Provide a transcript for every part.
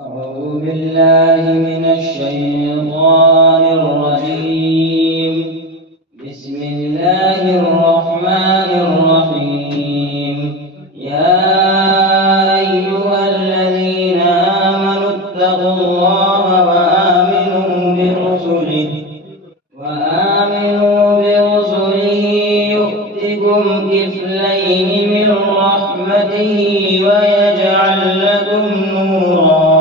أعوذ بالله من الشيطان الرجيم. بسم الله الرحمن الرحيم. يا أيها الذين آمنوا اتقوا الله وآمنوا برسله يؤتكم كفلين من رحمته ويجعل لكم نورا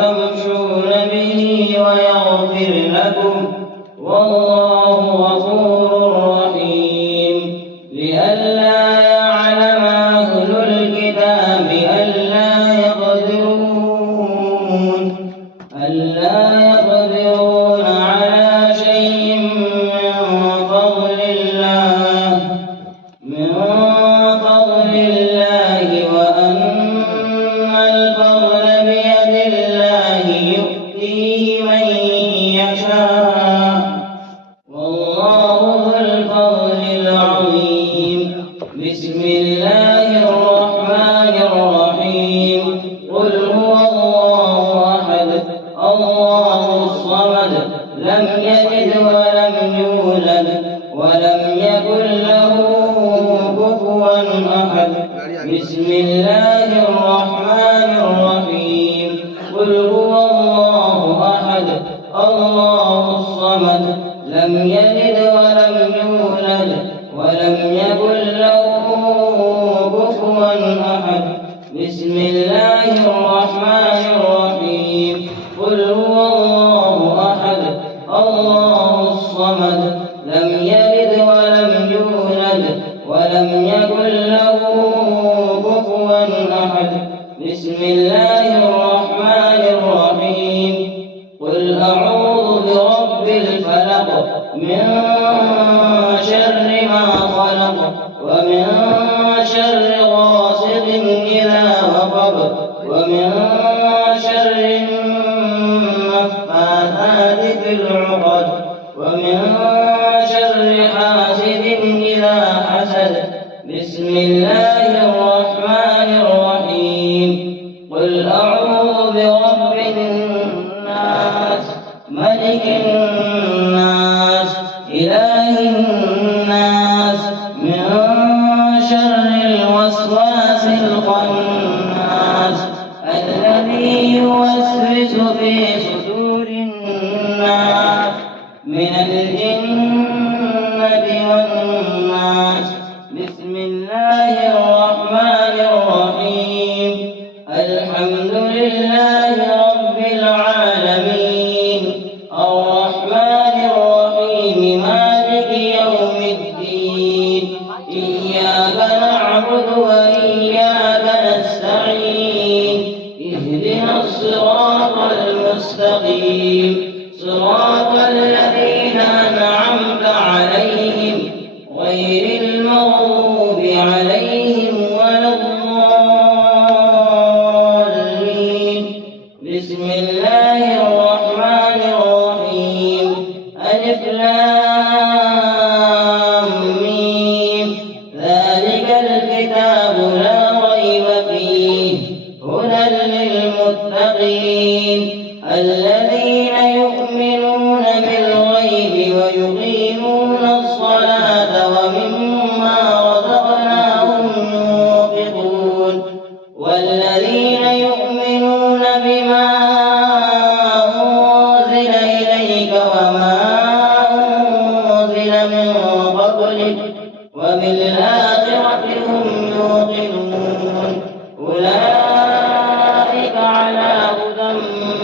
تمشون به ويغفر لكم والله غفور رحيم. لئلا يعلم أهل الكتاب ألا يقدرون على شيء من فضل الله وأن الفضل بيد الله يؤتيه من يشاء والله ذو الفضل العظيم. بسم الله الرحمن الرحيم. قل هو الله أحد الله الصمد لم يلد ولم يولد ولم يكن له كفوا أحد. بسم الله الرحمن الرحيم. قل هو الله أحد الله الصمد لم يلد ولم يولد ولم يكن له كفوا أحد. بسم الله الرحمن الرحيم. قل هو الله أحد الله الصمد لم يلد ولم يولد ولم يكن له كفوا أحد. بسم الله الرحمن الرحيم. قل أعوذ برب الفلق من شر ما خلق ومن شر غاسق إذا وقب ومن شر النفاثات في العقد ومن شر حاسد إذا حسد. بسم الله الرحمن الرحيم. قل أعوذ برب الناس ملك الناس إله الناس من شر الوسواس الخناس الذي يوسوس في صدور الناس من الجنة والناس. بسم الله الرحمن الرحيم. الحمد لله رب العالمين الرحمن الرحيم مالك يوم الدين إياك نعبد وإياك نستعين اهدنا الصراط المستقيم صراط الذين أنعمت عليهم غير المغضوب عليهم ولا الضالين. بسم الله الرحمن الرحيم. ألف لام ميم ذلك الكتاب لا ريب فيه هدى للمتقين الذين يؤمنون بالغيب ويقيمون الصلاة ومما رزقناهم ينفقون والذين يؤمنون بما أنزل إليك وما أنزل من قبلك وبالآخرة هم يوقنون أولئك على هدى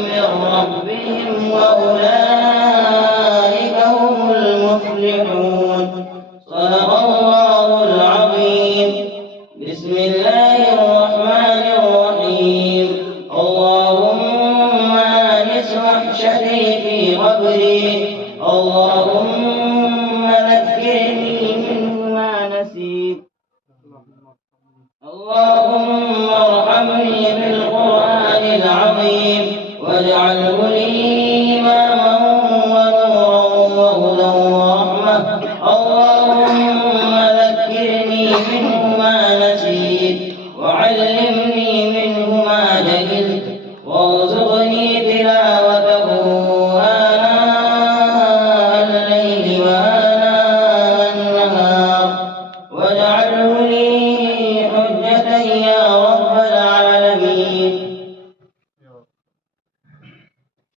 من ربهم وأولئك هم المفلحون. صدق الله العظيم. بسم الله الرحمن الرحيم. اللهم آنس وحشتي في قبري اللهم ذكرني منه ما نسيت اللهم ارحمني بالقرآن العظيم واجعله لي إماما ونورا وهدى ورحمة. اللهم ذكرني منه ما نسيت وعلمني